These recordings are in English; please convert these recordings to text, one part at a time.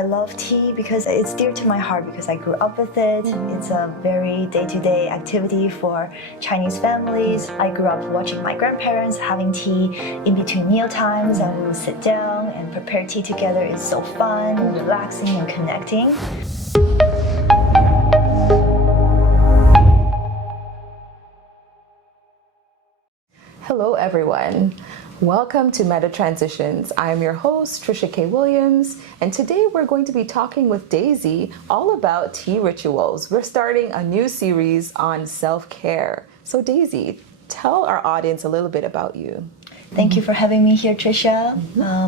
I love tea because it's dear to my heart because I grew up with it. It's a very day-to-day activity for Chinese families. I grew up watching my grandparents having tea in between meal times, and we would sit down and prepare tea together. It's so fun and relaxing and connecting. Hello everyone. Welcome to Meta Transitions. I am your host, Trisha K. Williams, and today we're going to be talking with Daisy all about tea rituals. We're starting a new series on self-care. So Daisy, tell our audience a little bit about you. Thank you for having me here, Trisha.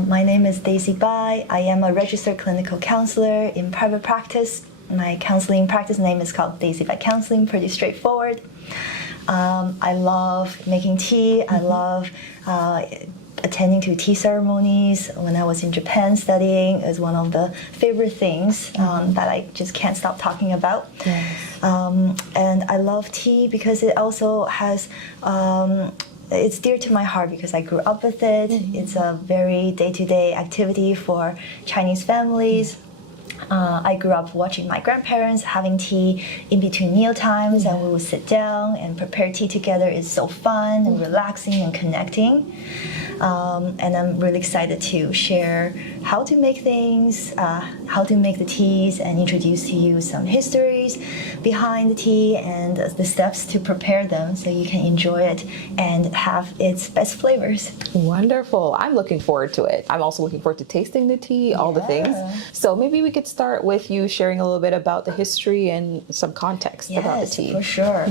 My name is Daisy Bai. I am a registered clinical counselor in private practice. My counseling practice name is called Daisy Bai Counseling, pretty straightforward. I love making tea. I love attending to tea ceremonies. When I was in Japan studying, is one of the favorite things that I just can't stop talking about. Yes. And I love tea because it also has it's dear to my heart because I grew up with it. It's a very day-to-day activity for Chinese families. I grew up watching my grandparents having tea in between meal times, and we would sit down and prepare tea together. It's so fun and relaxing and connecting. And I'm really excited to share how to make things, how to make the teas, and introduce to you some histories behind the tea and the steps to prepare them so you can enjoy it and have its best flavors. Wonderful. I'm looking forward to it. I'm also looking forward to tasting the tea, all the things. So maybe we could start with you sharing a little bit about the history and some context about the tea. Yes, for sure.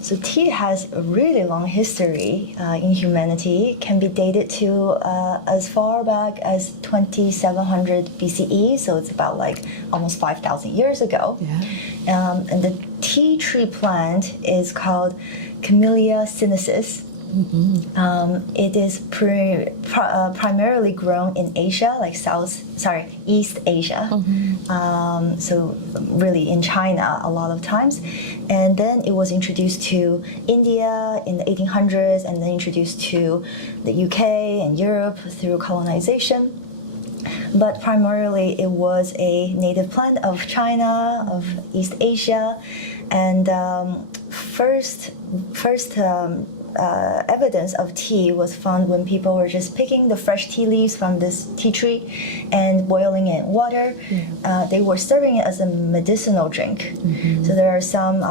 So tea has a really long history in humanity. It can be dated to as far back as 2700 BCE, so it's about like almost 5,000 years ago. And the tea tree plant is called Camellia sinensis. It is primarily grown in Asia, like East Asia. So really in China a lot of times. And then it was introduced to India in the 1800s, and then introduced to the UK and Europe through colonization. But primarily it was a native plant of China, of East Asia. And first evidence of tea was found when people were just picking the fresh tea leaves from this tea tree and boiling it in water. They were serving it as a medicinal drink. So there are some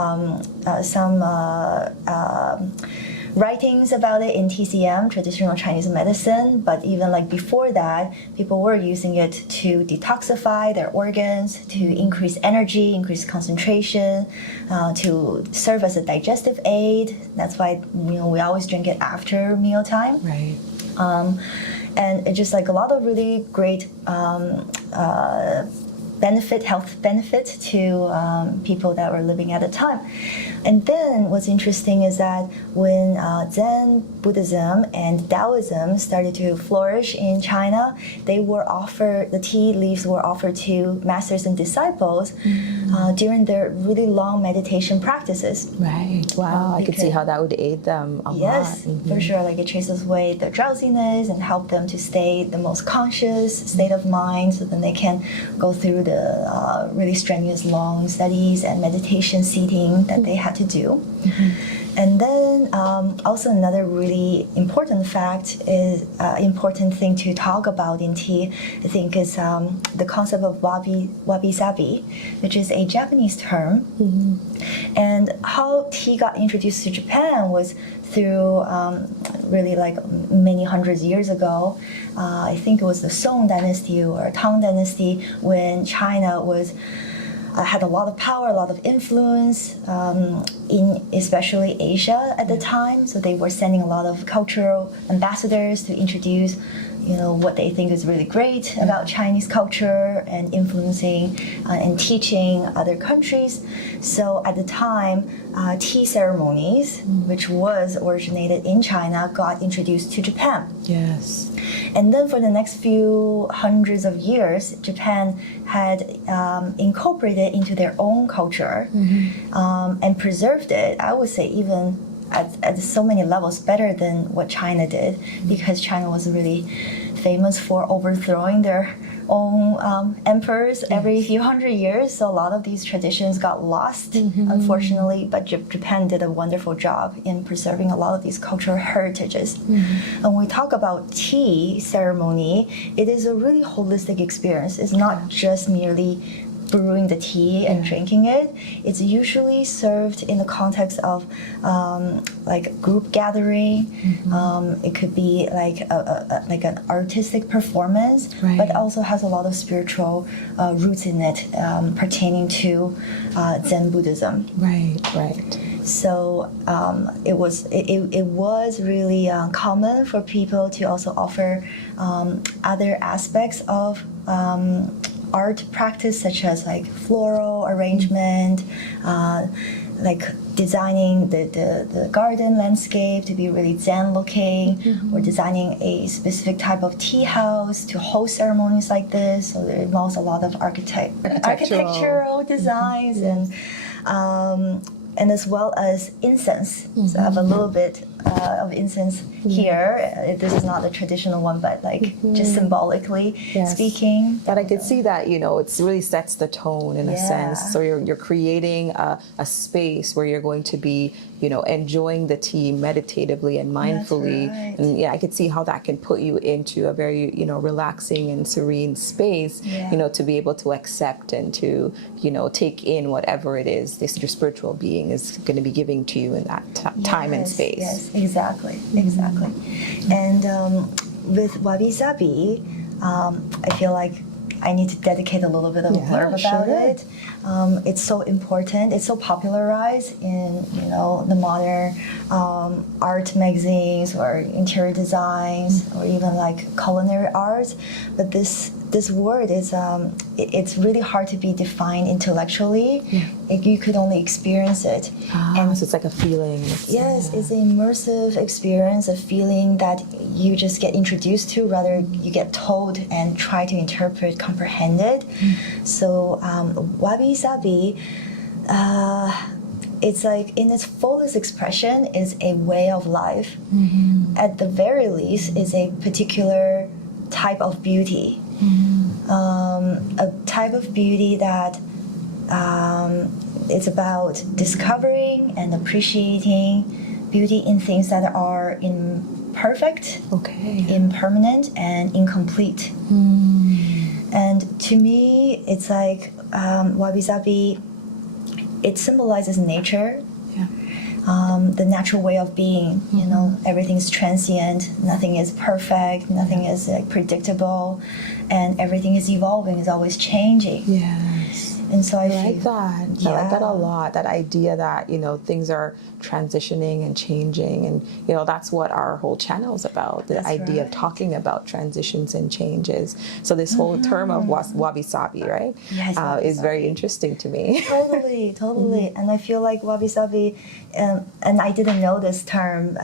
writings about it in TCM, traditional Chinese medicine, but even like before that, people were using it to detoxify their organs, to increase energy, increase concentration, to serve as a digestive aid. That's why we always drink it after mealtime. Right. And it's just like a lot of really great health benefit to people that were living at the time. And then what's interesting is that when Zen Buddhism and Taoism started to flourish in China, the tea leaves were offered to masters and disciples during their really long meditation practices. Right. Wow. I could see how that would aid them a lot. Yes, for sure. Like it chases away the drowsiness and help them to stay the most conscious state of mind, so then they can go through the really strenuous long studies and meditation seating that they had to do. And then also another really important fact is important thing to talk about in tea, I think, is the concept of wabisabi, which is a Japanese term. And how tea got introduced to Japan was through really like many hundreds of years ago. I think it was the Song Dynasty or Tang Dynasty, when China had a lot of power, a lot of influence in especially Asia at the time. So they were sending a lot of cultural ambassadors to introduce what they think is really great about Chinese culture and influencing and teaching other countries. So at the time, tea ceremonies, which was originated in China, got introduced to Japan. Yes. And then for the next few hundreds of years, Japan had incorporated into their own culture and preserved it, I would say even at so many levels better than what China did, because China was really famous for overthrowing their own emperors every few hundred years. So a lot of these traditions got lost, unfortunately. But Japan did a wonderful job in preserving a lot of these cultural heritages. When we talk about tea ceremony, it is a really holistic experience. It's not just merely brewing the tea and drinking it. It's usually served in the context of like group gathering. It could be like like an artistic performance, but also has a lot of spiritual roots in it, pertaining to Zen Buddhism. Right. So it was really common for people to also offer other aspects of art practice, such as like floral arrangement, like designing the garden landscape to be really Zen looking, or designing a specific type of tea house to host ceremonies like this. So it involves a lot of architectural designs and as well as incense. So I have a little bit of incense here. This is not a traditional one, but like just symbolically speaking. But I could see that, it really sets the tone in a sense. So you're creating a space where you're going to be, enjoying the tea meditatively and mindfully. That's right. And I could see how that can put you into a very, relaxing and serene space, to be able to accept and to, take in whatever it is your spiritual being is going to be giving to you in that time and space. Yes, exactly. And with wabisabi, I feel like I need to dedicate a little bit of a blurb about it. It's so important. It's so popularized in the modern art magazines or interior designs or even like culinary arts. But this word is it's really hard to be defined intellectually. You could only experience it. And so it's like a feeling. Yes, it's an immersive experience, a feeling that you just get introduced to, rather you get told and try to interpret, comprehend it. So wabi-sabi, it's like in its fullest expression is a way of life. At the very least, is a particular type of beauty. A type of beauty that it's about discovering and appreciating beauty in things that are imperfect, impermanent, and incomplete. And to me, it's like wabi-sabi, it symbolizes nature. The natural way of being, everything is transient, nothing is perfect, nothing is like predictable, and everything is evolving, is always changing. Yes. And so I like that. I like that a lot. That idea that things are transitioning and changing, and that's what our whole channel is about. The idea of talking about transitions and changes. So this whole term of wabi-sabi, right? Yes, is very interesting to me. Totally. And I feel like wabi-sabi, and I didn't know this term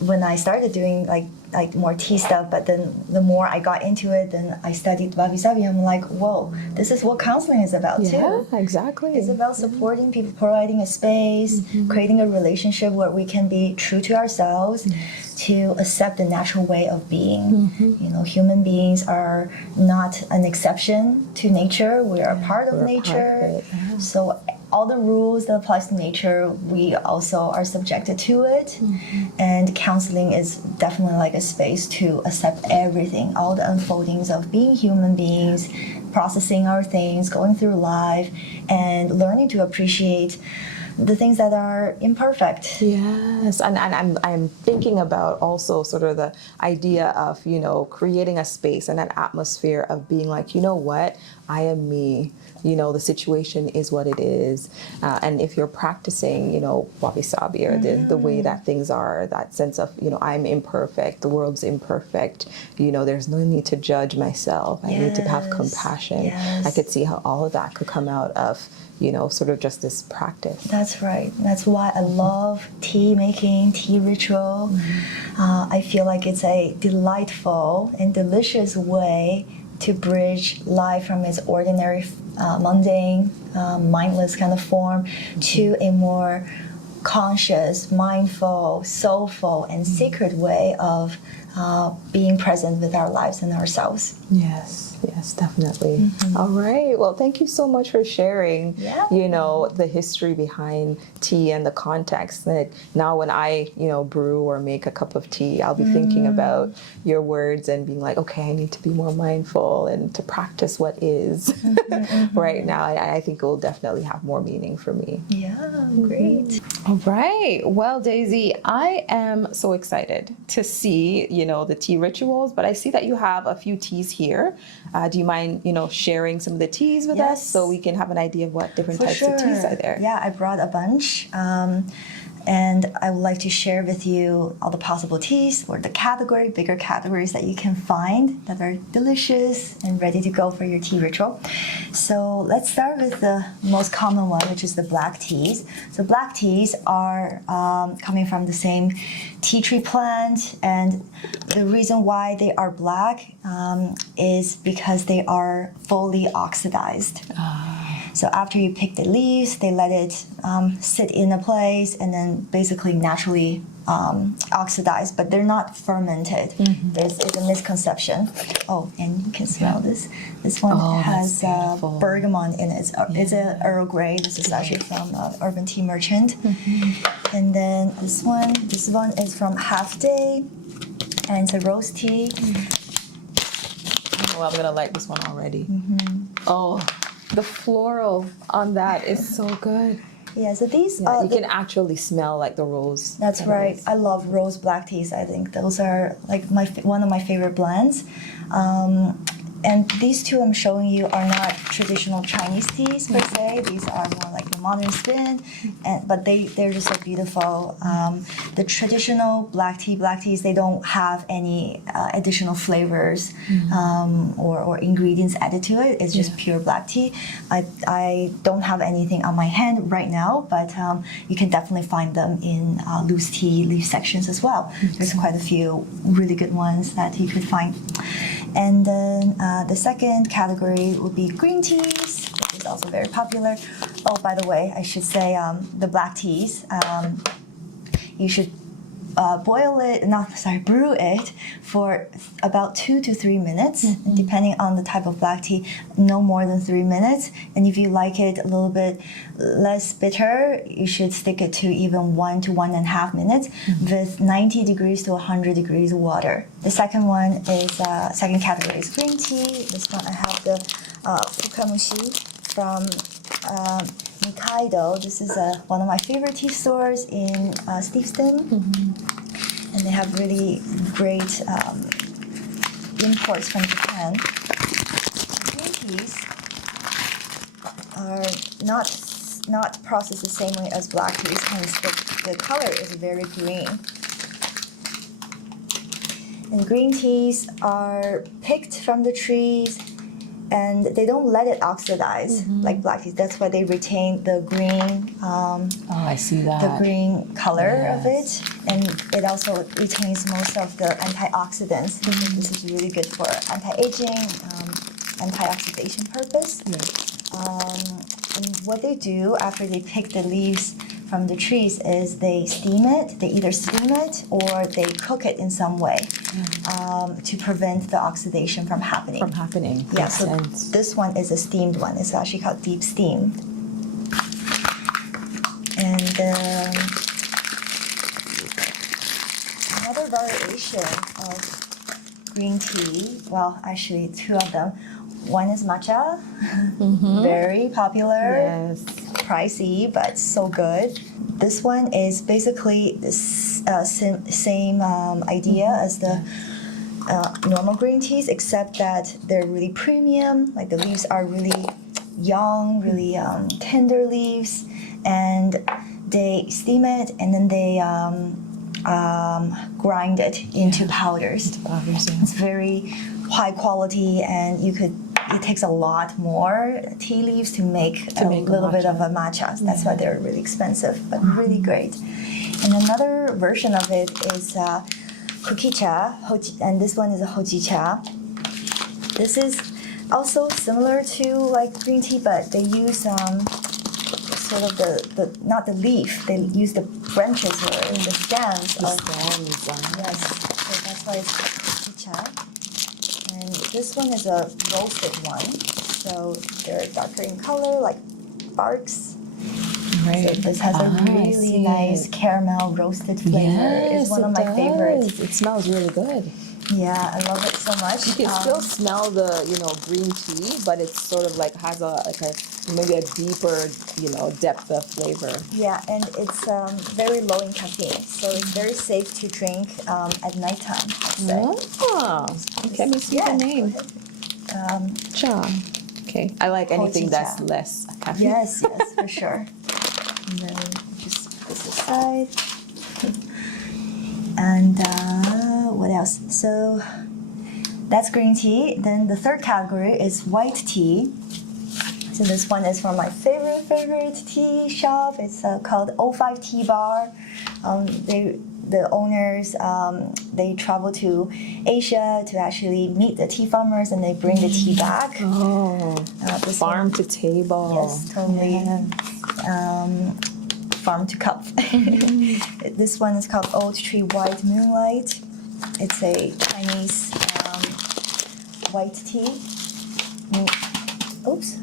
when I started doing like more tea stuff, but then the more I got into it, then I studied wabi-sabi. I'm like, whoa, this is what counseling is about too. Yeah, exactly. It's about supporting people, providing a space, creating a relationship where we can be true to ourselves, to accept the natural way of being. Human beings are not an exception to nature. We are a part of nature. So all the rules that applies to nature, we also are subjected to it. And counseling is definitely like a space to accept everything, all the unfoldings of being human beings, processing our things, going through life, and learning to appreciate the things that are imperfect. Yes, and I'm thinking about also sort of the idea of creating a space and an atmosphere of being like, what, I am me. The situation is what it is, and if you're practicing, wabi-sabi or the way that things are, that sense of I'm imperfect, the world's imperfect. There's no need to judge myself. I need to have compassion. I could see how all of that could come out of sort of just this practice. That's right. That's why I love tea making, tea ritual. I feel like it's a delightful and delicious way to bridge life from its ordinary, mundane, mindless kind of form to a more conscious, mindful, soulful, and sacred way of being present with our lives and ourselves. Yes, yes, definitely. All right. Well, thank you so much for sharing, Yeah. the history behind tea and the context. Like now when I, brew or make a cup of tea, I'll be thinking about your words and being like, okay, I need to be more mindful and to practice what is right now. I think it will definitely have more meaning for me. Yeah, great. All right. Well, Daisy, I am so excited to see, the tea rituals, but I see that you have a few teas here. Do you mind, sharing some of the teas with us so we can have an idea of what different types of teas are there? Yeah, I brought a bunch. And I would like to share with you all the possible teas or the bigger categories that you can find that are delicious and ready to go for your tea ritual. So let's start with the most common one, which is the black teas. So black teas are coming from the same tea tree plant, and the reason why they are black is because they are fully oxidized. So after you pick the leaves, they let it sit in a place and then basically naturally oxidize, but they're not fermented. There's a misconception. Oh, and you can smell this. This one has bergamot in it. It's a Earl Grey. This is actually from Urban Tea Merchant. And then this one is from Half Day, and it's a rose tea. Well, I'm gonna like this one already. Oh. The floral on that is so good. Yeah, so these you can actually smell like the rose. That's right. I love rose black teas. I think those are like one of my favorite blends. And these two I'm showing you are not traditional Chinese teas per se. These are more like the modern spin, but they're just so beautiful. The traditional black teas, they don't have any additional flavors or ingredients added to it. It's just pure black tea. I don't have anything on my hand right now, but you can definitely find them in loose tea leaf sections as well. There's quite a few really good ones that you could find. And then the second category would be green teas, which is also very popular. Oh, by the way, I should say the black teas, you should brew it for about 2 to 3 minutes, and depending on the type of black tea, no more than 3 minutes. And if you like it a little bit less bitter, you should stick it to even 1 to 1.5 minutes with 90 degrees to 100 degrees water. The second category is green tea. This one I have the Fukamushi from Nikaido. This is one of my favorite tea stores in Steveston, and they have really great imports from Japan. Green teas are not processed the same way as black teas, hence the color is very green. And green teas are picked from the trees, and they don't let it oxidize like black teas. That's why they retain the green. I see that. The green color of it, and it also retains most of the antioxidants. This is really good for anti-aging, antioxidation purpose. And what they do after they pick the leaves from the trees is they steam it. They either steam it or they cook it in some way to prevent the oxidation from happening. Yeah, so this one is a steamed one. It's actually called deep steamed. And another variation of green tea, well, actually two of them. One is matcha, very popular, pricey, but so good. This one is basically the same idea as the normal green teas, except that they're really premium. Like the leaves are really young, really tender leaves, and they steam it and then they grind it into powders. It's very high quality, and it takes a lot more tea leaves to make a little bit of a matcha. That's why they're really expensive, but really great. And another version of it is kukicha, and this one is a hojicha. This is also similar to like green tea, but they use sort of not the leaf. They use the branches or the stems. Yes. So That's why it's Matcha. And this one is a roasted one. So they're darker in color, like barks. Right. So this has a really nice caramel roasted flavor. Yes, It's one of it my favorites. It smells really good. Yeah, I love it so much. You can still smell the, green tea, but it's sort of like has maybe a deeper, depth of flavor. Yeah, and it's very low in caffeine, so it's very safe to drink at nighttime, I'd say. Oh, okay, let me see the name. Cha. Okay, I like anything that's less caffeine. Yes, for sure. And then just put this aside. And what else? So that's green tea. Then the third category is white tea. So this one is from my favorite tea shop. It's called O5 Tea Bar. The owners, they travel to Asia to actually meet the tea farmers, and they bring the tea back. Oh, farm to table. Yes, totally. Yeah. Farm to cup. This one is called Old Tree White Moonlight. It's a Chinese white tea. Oops.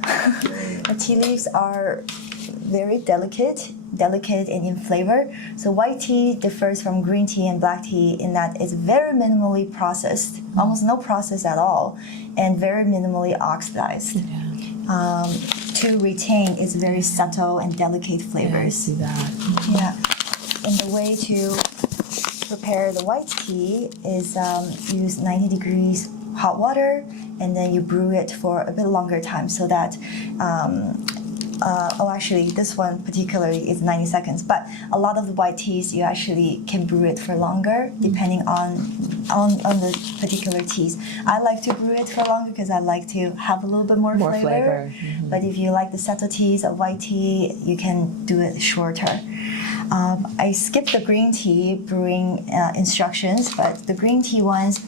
The tea leaves are very delicate and in flavor. So white tea differs from green tea and black tea in that it's very minimally processed, almost no process at all, and very minimally oxidized. Yeah. To retain its very subtle and delicate flavors. Yeah, I see that. Yeah. And the way to prepare the white tea is use 90 degrees hot water, and then you brew it for a bit longer time so that actually this one particularly is 90 seconds, but a lot of the white teas you actually can brew it for longer depending on the particular teas. I like to brew it for longer because I like to have a little bit more flavor. Mm-hmm. But if you like the subtleties of white tea, you can do it shorter. I skipped the green tea brewing instructions, but the green tea ones,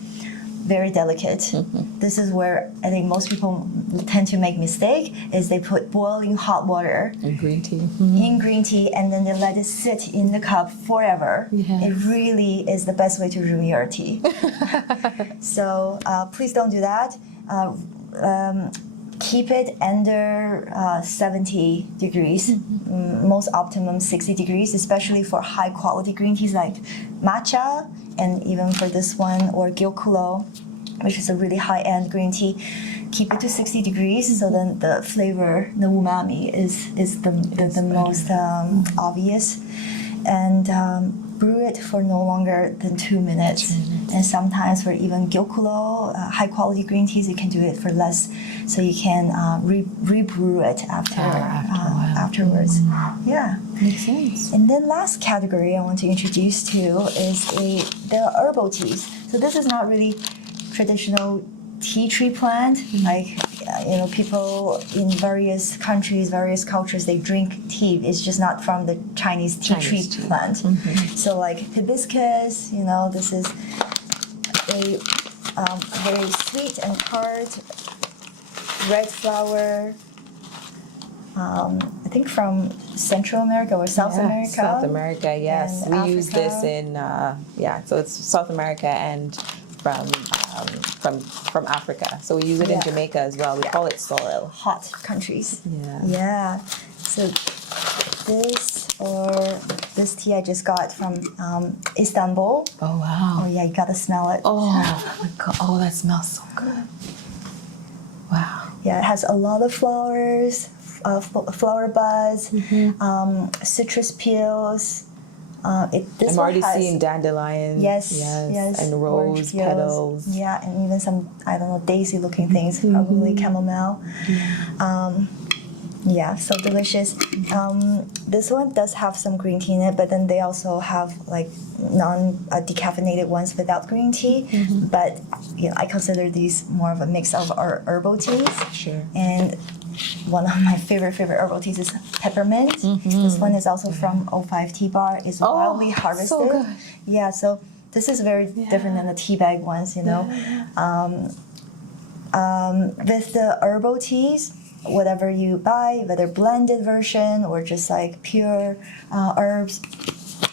very delicate. Mm-hmm. This is where I think most people tend to make mistake is they put boiling hot water in green tea. In green tea, and then they let it sit in the cup forever. Yes. It really is the best way to ruin your tea. So please don't do that. Keep it under 70 degrees, most optimum 60 degrees, especially for high quality green teas like Matcha, and even for this one, or Gyokulo, which is a really high-end green tea. Keep it to 60 degrees, so then the flavor, the umami, is the most obvious. And brew it for no longer than 2 minutes. And sometimes for even Gyokulo, high-quality green teas, you can do it for less, so you can re-brew it afterwards. Yeah. Makes sense. And then last category I want to introduce to is the herbal teas. So this is not really traditional tea tree plant. Like, people in various countries, various cultures, they drink tea. It's just not from the Chinese tea plant. Mm-hmm. So like hibiscus, this is a very sweet and hard red flower. I think from Central America or South America. South America, yes. We use this in so it's South America and from Africa. So we use it in Jamaica as well. We call it sorrel. Hot countries. Yeah. Yeah. So this tea I just got from Istanbul. Oh wow. Oh yeah, you gotta smell it. Oh my god. Oh, that smells so good. Wow. Yeah, it has a lot of flowers, flower buds, citrus peels. I'm already seeing dandelions. Yes. And rose petals. Yeah, and even some, daisy-looking things, probably chamomile. Yeah, so delicious. This one does have some green tea in it, but then they also have like non-decaffeinated ones without green tea. Mm-hmm. But I consider these more of a mix of our herbal teas. Sure. And one of my favorite herbal teas is peppermint. Mm-hmm. This one is also from O5 Tea Bar. It's wildly harvested. So good. Yeah, so this is very different than the tea bag ones, With the herbal teas, whatever you buy, whether blended version or just like pure herbs,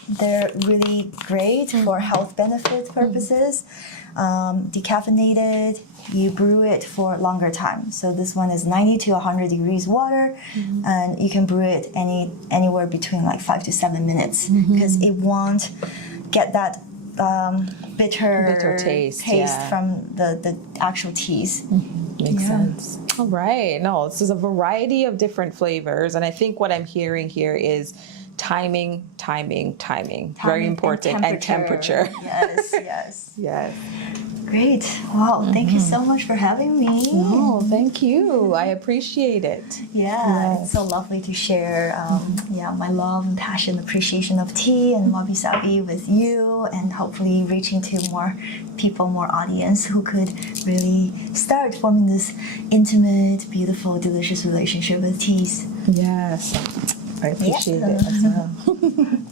they're really great for health benefit purposes. Decaffeinated, you brew it for longer time. So this one is 90 to 100 degrees water, and you can brew it anywhere between like 5 to 7 minutes because it won't get that bitter taste from the actual teas. Makes sense. All right. No, this is a variety of different flavors, and I think what I'm hearing here is timing. Very important. And temperature. Yes. Great. Wow. Thank you so much for having me. No, thank you. I appreciate it. Yeah, it's so lovely to share my love and passion, appreciation of tea and wabi-sabi with you, and hopefully reaching to more people, more audience who could really start forming this intimate, beautiful, delicious relationship with teas. Yes. I appreciate it as well.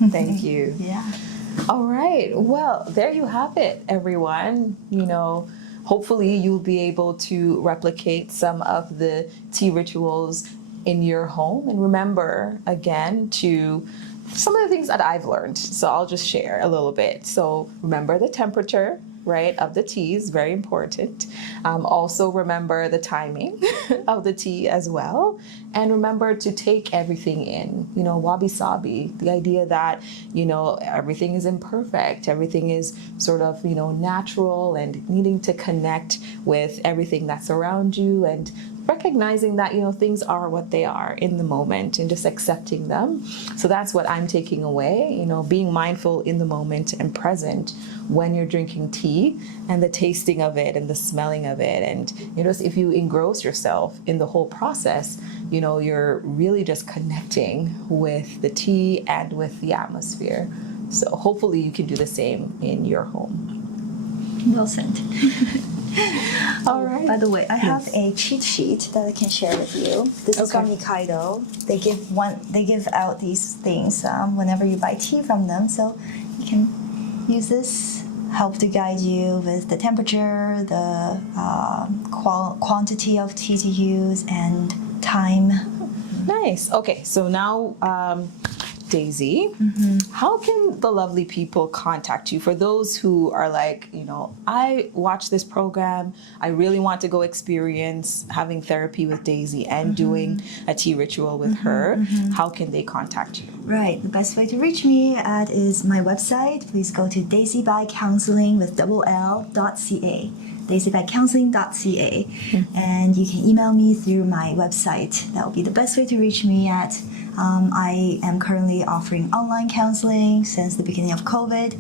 Thank you. Yeah. All right. Well, there you have it, everyone. Hopefully you'll be able to replicate some of the tea rituals in your home. And remember, again, to some of the things that I've learned. So I'll just share a little bit. So remember the temperature, right, of the tea is very important. Also remember the timing of the tea as well. And remember to take everything in, wabi-sabi, the idea that, everything is imperfect, everything is sort of, natural, and needing to connect with everything that's around you, and recognizing that, things are what they are in the moment and just accepting them. So that's what I'm taking away, being mindful in the moment and present when you're drinking tea, and the tasting of it and the smelling of it. And, if you engross yourself in the whole process, you're really just connecting with the tea and with the atmosphere. So hopefully you can do the same in your home. Well said. All right. By the way, I have a cheat sheet that I can share with you. This is from Nikaido. They give out these things whenever you buy tea from them, so you can use this. Help to guide you with the temperature, the quantity of tea to use, and time. Nice. Okay, so now, Daisy, how can the lovely people contact you? For those who are like, I watch this program, I really want to go experience having therapy with Daisy and doing a tea ritual with her, how can they contact you? Right, the best way to reach me at is my website. Please go to Daisy Bai Counseling with double.ca. DaisyBaiCounseling.ca, and you can email me through my website. That will be the best way to reach me at. I am currently offering online counseling since the beginning of COVID,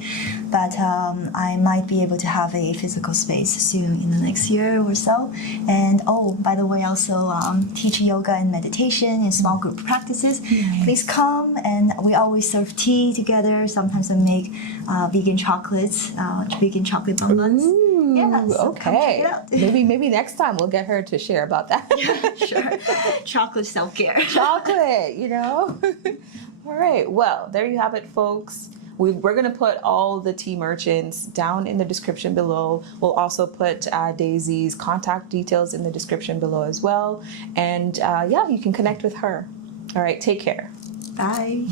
but I might be able to have a physical space soon in the next year or so. And by the way, also teach yoga and meditation in small group practices. Please come, and we always serve tea together. Sometimes I make vegan chocolates, vegan chocolate bonbons. Yeah, so come check it out. maybe next time we'll get her to share about that. Yeah, sure. Chocolate self-care. Chocolate, All right. Well, there you have it, folks. We're going to put all the tea merchants down in the description below. We'll also put Daisy's contact details in the description below as well. And you can connect with her. All right. Take care. Bye.